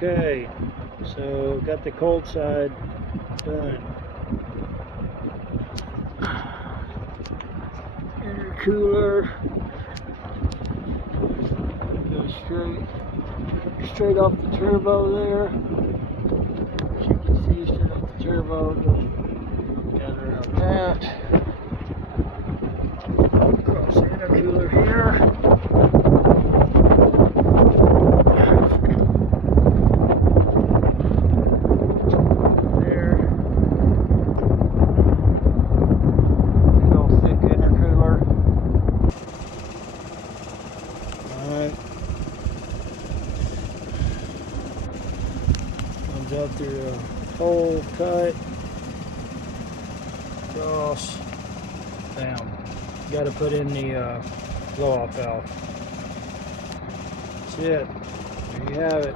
Okay, so got the Coldside done. Intercooler goes straight off the turbo there. As you can see, straight off the turbo, goes down around that. Across the intercooler here. Comes out through a hole cut, across, down. Got to put in the blow-off valve. That's it. There you have it.